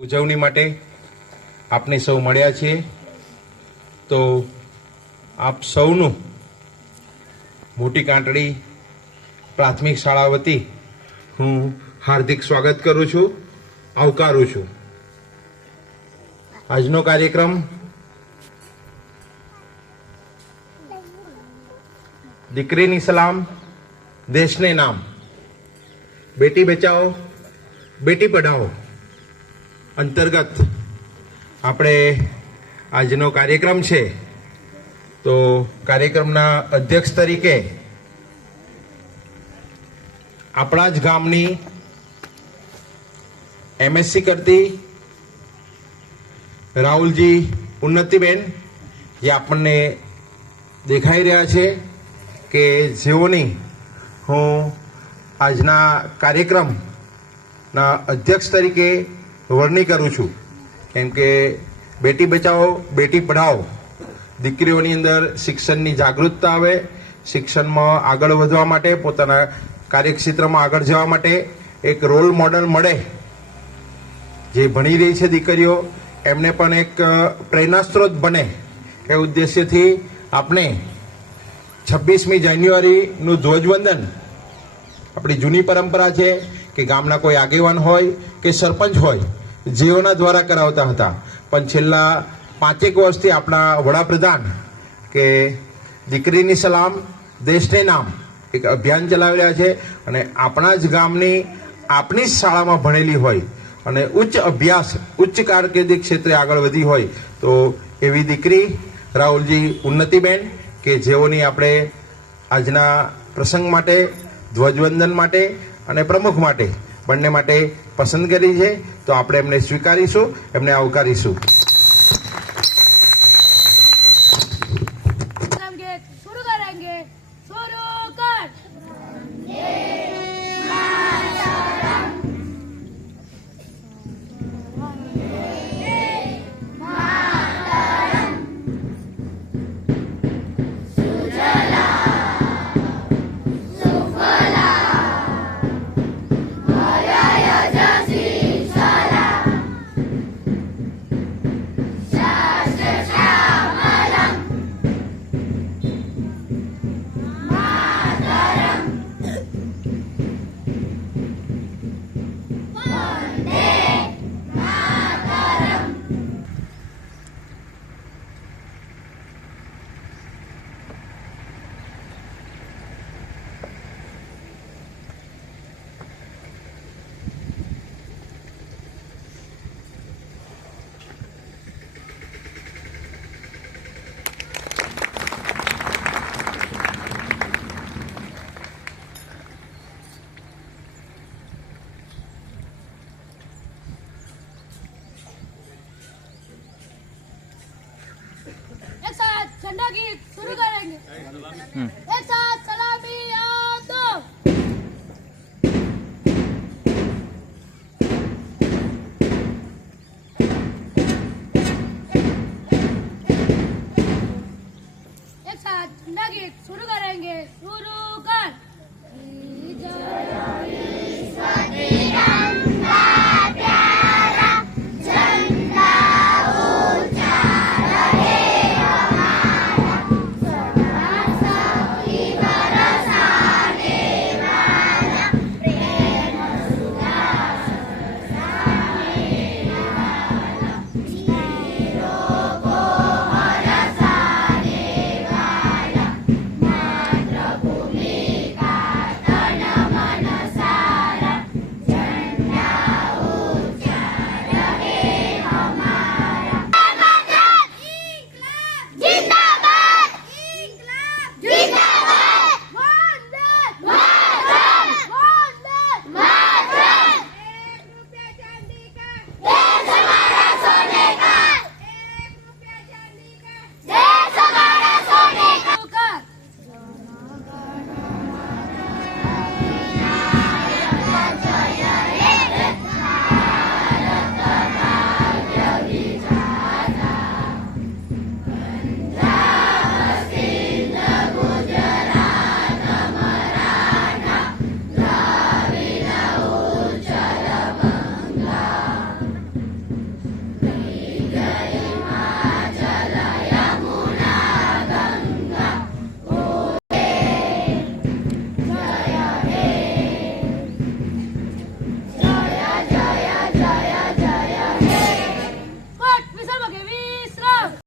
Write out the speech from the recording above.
ઉજવણી માટે આપને સૌ મળ્યા છીએ. તો આપ સૌનું મોટી કાંટડી પ્રાથમિક શાળા વતી હું હાર્દિક સ્વાગત કરું છું, આવકારું છું. આજનો કાર્યક્રમ દીકરીની સલામ, દેશને નામ. બેટી બચાવો, બેટી પઢાઓ અંતર્ગત આપણે આજનો કાર્યક્રમ છે. તો કાર્યક્રમના અધ્યક્ષ તરીકે આપણા જ ગામની એમએસસી કરતી રાહુલજી ઉન્નતિબેન, જે આપણને દેખાઈ રહ્યા છે કે જેઓની હું આજના કાર્યક્રમના અધ્યક્ષ તરીકે વરણી કરું છું. કેમ કે બેટી બચાવો, બેટી પઢાઓ. દીકરીઓની અંદર શિક્ષણની જાગૃતતા આવે, શિક્ષણમાં આગળ વધવા માટે, પોતાના કાર્યક્ષેત્રમાં આગળ જવા માટે એક રોલ મોડલ મળે. જે ભણી રહી છે દીકરીઓ, એમને પણ એક પ્રેરણા સ્ત્રોત બને. એ ઉદ્દેશ્યથી આપણે છવ્વીસમી જાન્યુઆરીનું ધ્વજવંદન, આપણી જૂની પરંપરા છે કે ગામના કોઈ આગેવાન હોય કે સરપંચ હોય, જેઓના દ્વારા કરાવતા હતા. પણ છેલ્લા પાંચેક વર્ષથી આપણા વડાપ્રધાન કે દીકરીની સલામ, દેશને નામ એક અભિયાન ચલાવી રહ્યા છે અને આપણા જ ગામની આપણી જ શાળામાં ભણેલી હોય અને ઉચ્ચ અભ્યાસ, ઉચ્ચ કારકિર્દી ક્ષેત્રે આગળ વધી હોય, તો એવી દીકરી રાહુલજી ઉન્નતિબેન કે જેઓની આપણે આજના પ્રસંગ માટે, ધ્વજવંદન માટે અને પ્રમુખ માટે. બંને માટે પસંદ કરી છે તો આપણે એમને સ્વીકારીશું એમને આવકારીશું. झंडा गीत शुरू करेंगे एक साथ सलामी याद दो एक साथ झंडा गीत शुरू करेंगे शुरू